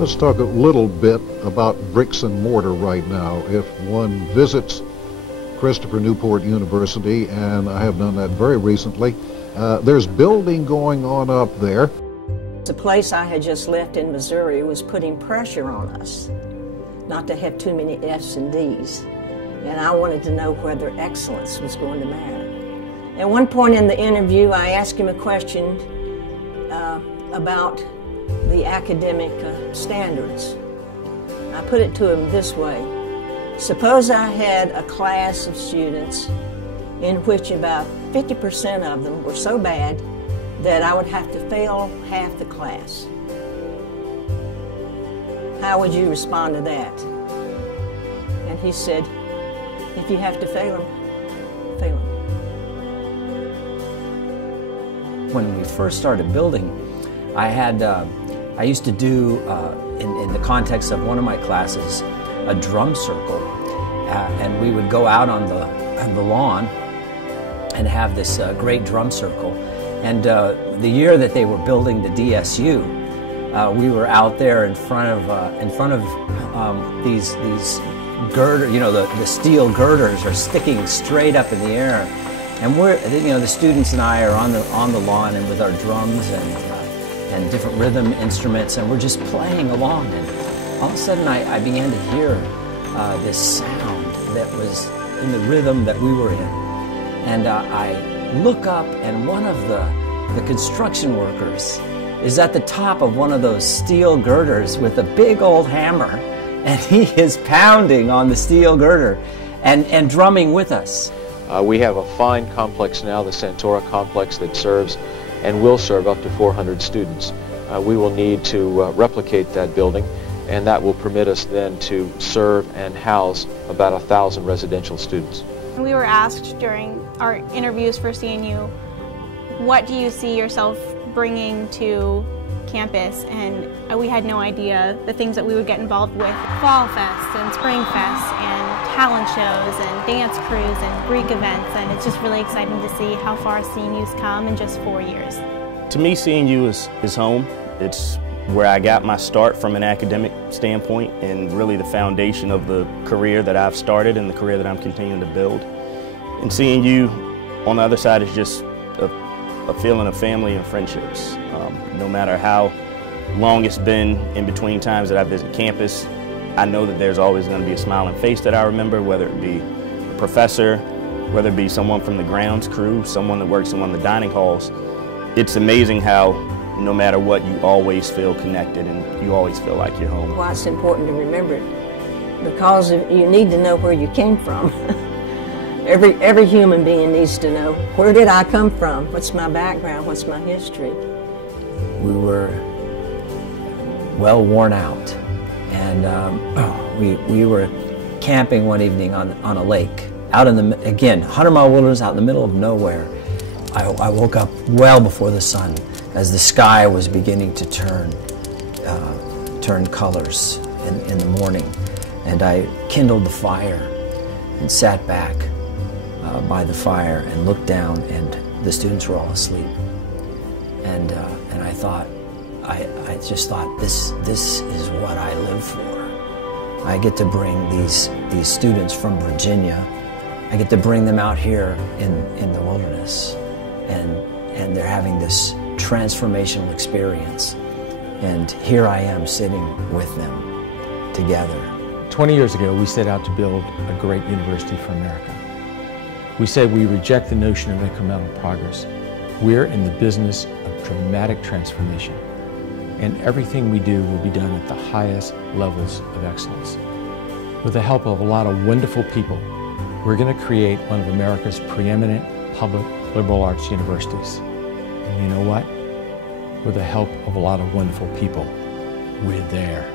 Let's talk a little bit about bricks and mortar right now. If one visits Christopher Newport University, and I have done that very recently, there's building going on up there. The place I had just left in Missouri was putting pressure on us not to have too many F's and D's. And I wanted to know whether excellence was going to matter. At one point in the interview, I asked him a question about the academic standards. I put it to him this way. Suppose I had a class of students in which about 50% of them were so bad that I would have to fail half the class. How would you respond to that? And he said, if you have to fail them, fail them. When we first started building, I used to do, in the context of one of my classes, a drum circle. And we would go out on the lawn and have this great drum circle. And the year that they were building the DSU, we were out there in front of these girder, the steel girders are sticking straight up in the air, and the students and I are on the lawn and with our drums and different rhythm instruments, and we're just playing along. And all of a sudden, I began to hear this sound that was in the rhythm that we were in, and I look up, and one of the construction workers is at the top of one of those steel girders with a big old hammer, and he is pounding on the steel girder and drumming with us. We have a fine complex now, the Santora complex, that serves and will serve up to 400 students. We will need to replicate that building, and that will permit us then to serve and house about 1,000 residential students. We were asked during our interviews for CNU, what do you see yourself bringing to campus? And we had no idea the things that we would get involved with. Fall Fest and Spring Fest and talent shows and dance crews and Greek events, and it's just really exciting to see how far CNU's come in just 4 years. To me, CNU is home. It's where I got my start from an academic standpoint, and really the foundation of the career that I've started and the career that I'm continuing to build. And CNU on the other side is just a feeling of family and friendships. No matter how long it's been in between times that I visit campus, I know that there's always going to be a smiling face that I remember, whether it be a professor, whether it be someone from the grounds crew, someone that works in one of the dining halls. It's amazing how no matter what, you always feel connected and you always feel like you're home. Why it's important to remember it, because you need to know where you came from. Every human being needs to know, where did I come from? What's my background? What's my history? We were well worn out, and we were camping one evening on a lake, out in the, again, 100-mile wilderness, out in the middle of nowhere. I woke up well before the sun, as the sky was beginning to turn colors in the morning, and I kindled the fire and sat back by the fire and looked down, and the students were all asleep. And I thought, I just thought, this is what I live for. I get to bring these students from Virginia, I get to bring them out here in the wilderness, and they're having this transformational experience. And here I am sitting with them together. 20 years ago, we set out to build a great university for America. We said we reject the notion of incremental progress. We're in the business of dramatic transformation, and everything we do will be done at the highest levels of excellence. With the help of a lot of wonderful people, we're going to create one of America's preeminent public liberal arts universities. And you know what? With the help of a lot of wonderful people, we're there.